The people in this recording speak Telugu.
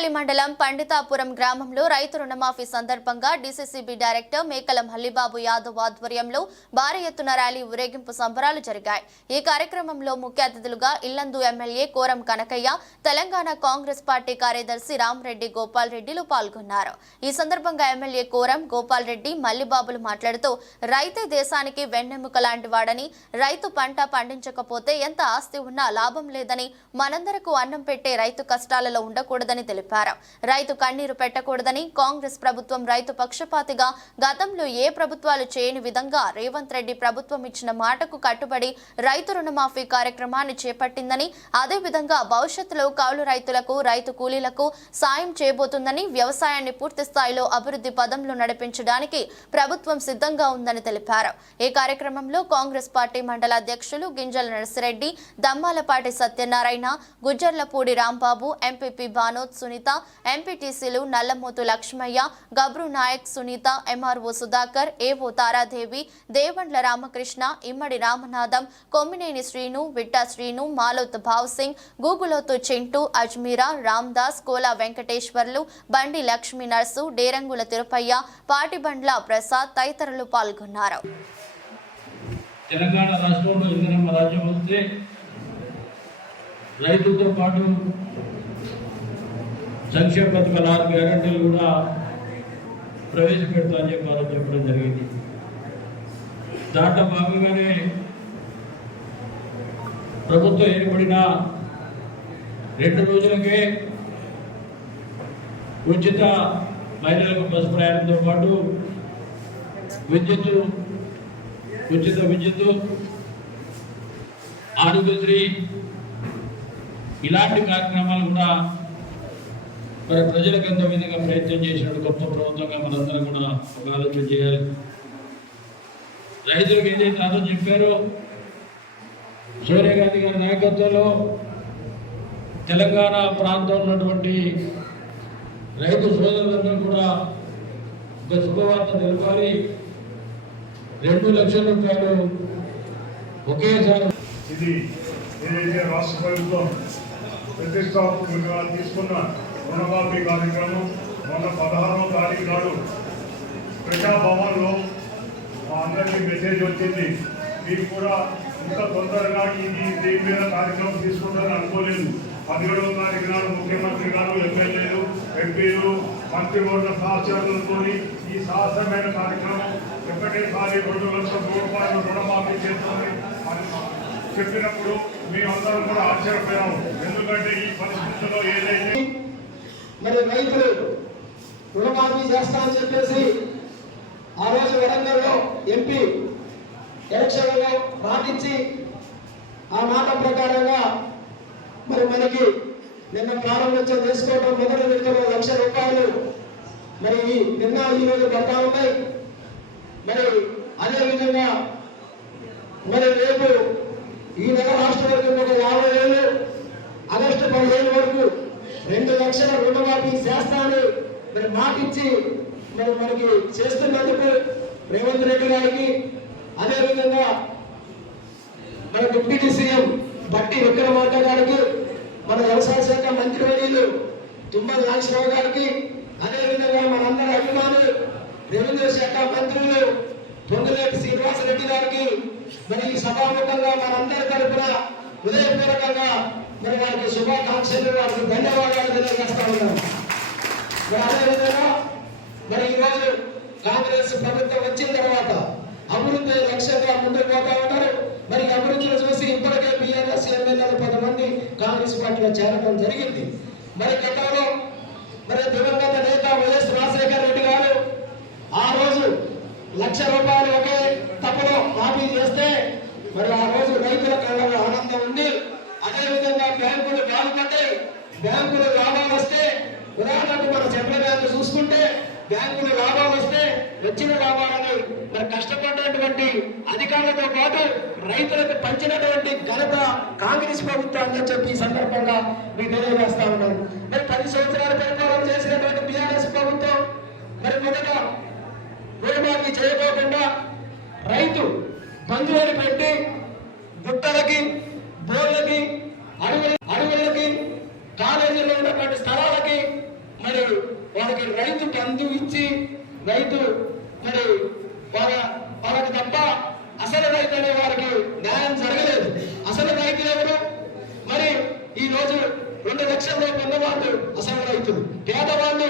చింతపల్లి మండలం పండితాపురం గ్రామంలో రైతు రుణమాఫీ సందర్భంగా డీసీసీబీ డైరెక్టర్ మేకలం హల్లిబాబు యాదవ్ ఆధ్వర్యంలో భారీ ఎత్తున ర్యాలీ ఊరేగింపు సంబరాలు జరిగాయి. ఈ కార్యక్రమంలో ముఖ్య అతిథులుగా ఇల్లందు ఎమ్మెల్యే కోరం కనకయ్య తెలంగాణ కాంగ్రెస్ పార్టీ కార్యదర్శి రామరెడ్డి గోపాల్ రెడ్డిలు పాల్గొన్నారు. ఈ సందర్భంగా ఎమ్మెల్యే కోరం గోపాల్ రెడ్డి మల్లిబాబులు మాట్లాడుతూ రైతే దేశానికి వెన్నెముక లాంటి వాడని రైతు పంట పండించకపోతే ఎంత ఆస్తి ఉన్నా లాభం లేదని మనందరకు అన్నం పెట్టే రైతు కష్టాలలో ఉండకూడదని తెలిపారు. రైతు కన్నీరు పెట్టకూడదని కాంగ్రెస్ ప్రభుత్వం రైతు పక్షపాతిగా గతంలో ఏ ప్రభుత్వాలు చేయని విధంగా రేవంత్ రెడ్డి ప్రభుత్వం ఇచ్చిన మాటకు కట్టుబడి రైతు రుణమాఫీ కార్యక్రమాన్ని చేపట్టిందని అదేవిధంగా భవిష్యత్తులో కౌలు రైతులకు రైతు కూలీలకు సాయం చేయబోతుందని వ్యవసాయాన్ని పూర్తి స్థాయిలో అభివృద్ధి పదంలో నడిపించడానికి ప్రభుత్వం సిద్ధంగా ఉందని తెలిపారు. ఈ కార్యక్రమంలో కాంగ్రెస్ పార్టీ మండల అధ్యక్షులు గింజల నర్సిరెడ్డి దమ్మాలపాటి సత్యనారాయణ గుజ్జర్లపూడి రాంబాబు ఎంపీపీ బానోత్ సునీత ఎంపీటీసీలు నల్లమోతు లక్ష్మయ్య గబ్రు నాయక్ సునీత ఎంఆర్ఓ సుధాకర్ ఏవో తారాదేవి దేవండ్ల రామకృష్ణ ఇమ్మడి రామనాథం కొమ్మినేని శ్రీను విట్టా శ్రీను మాలోత్ భావ్ సింగ్ గూగులోతు చింటూ అజ్మీరా రామ్దాస్ కోలా వెంకటేశ్వర్లు బండి లక్ష్మీ నర్సు డేరంగుల తిరుపయ్య పాటిబండ్ల ప్రసాద్ తదితరులు పాల్గొన్నారు. తెలంగాణ రాష్ట్రంలో ఇందిరమ్మ రాజ్యం వస్తే రైతులతో పాటు సంక్షేమ పథకాల ఆరు గ్యారంటీలు కూడా ప్రవేశపెడతా అని చెప్పి చెప్పడం జరిగింది. దాంట్లో భాగంగానే ప్రభుత్వం ఏర్పడిన రెండు రోజులకే ఉచిత మహిళలకు బస్సు ప్రయాణంతో పాటు విద్యుత్తు ఉచిత విద్యుత్తు ఆరోగ్యశ్రీ ఇలాంటి కార్యక్రమాలు కూడా మరి ప్రజలకు ఎంత విధంగా ప్రయత్నం చేసినట్టు గొప్ప ప్రభుత్వంగా మనందరం కూడా ఒక ఆలోచన చేయాలి. రైతులకు ఏదైతే ఆలోచన చెప్పారో సోనియా గాంధీ గారి నాయకత్వంలో తెలంగాణ ప్రాంతంలో ఉన్నటువంటి రైతు సోదరులందరూ కూడా ఒక శుభవార్త తెలపాలి. రెండు లక్షల రూపాయలు ఒకేసారి ఇది ఏదైతే రాష్ట్ర ప్రభుత్వం ప్రతిష్టాత్మకంగా తీసుకున్న రుణమాఫీ కార్యక్రమం మొన్న పదహారవ తారీఖు నాడు ప్రజాభవన్లో మా అందరికీ మెసేజ్ వచ్చింది. మీకు కూడా ఇంత తొందరగా ఇది దీని మీద కార్యక్రమం తీసుకుంటారని అనుకోలేదు. పదిహేడవ తారీఖు నాడు ముఖ్యమంత్రి గారు ఎమ్మెల్యేలు ఎంపీలు మంత్రివర్గ సహచరులతో ఈ సాహసమైన కార్యక్రమం ఒకటేసారి రెండు లక్షల రూపాయలు రుణమాఫీ చేస్తుంది. అని చెప్పినప్పుడు మేమందరం కూడా ఆశ్చర్యపోయాము ఎందుకంటే ఈ పరిస్థితుల్లో ఏదైతే మరి రైతులు రుణమాఫీ చేస్తామని చెప్పేసి ఆ రోజు వరంగల్లో ఎంపీ ఎలక్షన్లో మాటించి ఆ మాట ప్రకారంగా మరి మనకి నిన్న ప్రారంభించడం చేసుకోవడం మొదటి విడతలో లక్ష రూపాయలు మరి ఈ నిన్న ఈరోజు రోజు పడతా ఉన్నాయి. మరి అదే విధంగా మరి రేపు ఈ నెల రాష్ట్ర వరకు ఒక యాభై వేలు ఆగస్టు పదిహేను వరకు రెండు లక్షల రుణమాఫీ చేస్తానని మరి మాటిచ్చి మరి మనకి చేస్తున్నందుకు రేవంత్ రెడ్డి గారికి అదేవిధంగా మన డిప్యూటీ సీఎం బట్టి విక్రమార్క గారికి మన వ్యవసాయ శాఖ మంత్రివర్యులు తుమ్మల నాగేశ్వరరావు గారికి అదేవిధంగా మనందరి అభిమానులు రెవెన్యూ శాఖ మంత్రులు పొంగులేటి శ్రీనివాసరెడ్డి గారికి మరి ఈ సభాముఖంగా మనందరి తరపున హృదయపూర్వకంగా మరి వారికి శుభాకాంక్షలు వారికి ధన్యవాదాలు తెలియజేస్తా ఉన్నాను మరి అదేవిధంగా మరి ఈరోజు కాంగ్రెస్ ప్రభుత్వం వచ్చిన తర్వాత అభివృద్ధి లక్ష్యంగా ముందుకు పోతా ఉన్నారు. మరి అభివృద్ధిని చూసి ఇప్పటికే బీఆర్ఎస్ ఎమ్మెల్యేలు పది మంది కాంగ్రెస్ పార్టీలో చేరడం జరిగింది. మరి గతంలో మరి దివంగత నేత వైఎస్ రాజశేఖర రెడ్డి గారు ఆ రోజు లక్ష రూపాయలు ఒకే తప్పులో మాఫీ చేస్తే మరి ఆ రోజు రైతుల కళ్ళలో ఆనందం ఉంది అదే విధంగా బ్యాంకులు బాగుపడ్డాయి బ్యాంకులో లాభాలు వస్తే ఉదాహరణకు మన సెంట్రల్ బ్యాంకు చూసుకుంటే బ్యాంకులో లాభాలు వస్తే వచ్చిన లాభాలను మరి కష్టపడినటువంటి అధికారులతో పాటు రైతులకు పంచినటువంటి ఘనత కాంగ్రెస్ ప్రభుత్వాన్ని చెప్పి ఈ సందర్భంగా మీకు తెలియజేస్తా ఉన్నాను. మరి పది సంవత్సరాల పరిపాలన చేసినటువంటి బీఆర్ఎస్ ప్రభుత్వం మరి మొదట రుణమాఫీ చేయకోకుండా రైతు బంధువులు పెట్టి గుట్టలకి బోర్లకి అడవుల అడవులకి కాలేజీలో ఉన్నటువంటి స్థలాలకి వారికి రైతు బంధు ఇచ్చి రైతు మరి వాళ్ళ వాళ్ళకి తప్ప అసలు రైతు అనే వారికి న్యాయం జరగలేదు. అసలు రైతు ఎవరు? మరి ఈ రోజు రెండు లక్షల్లో పొందవాళ్ళు అసలు రైతులు పేదవాళ్ళు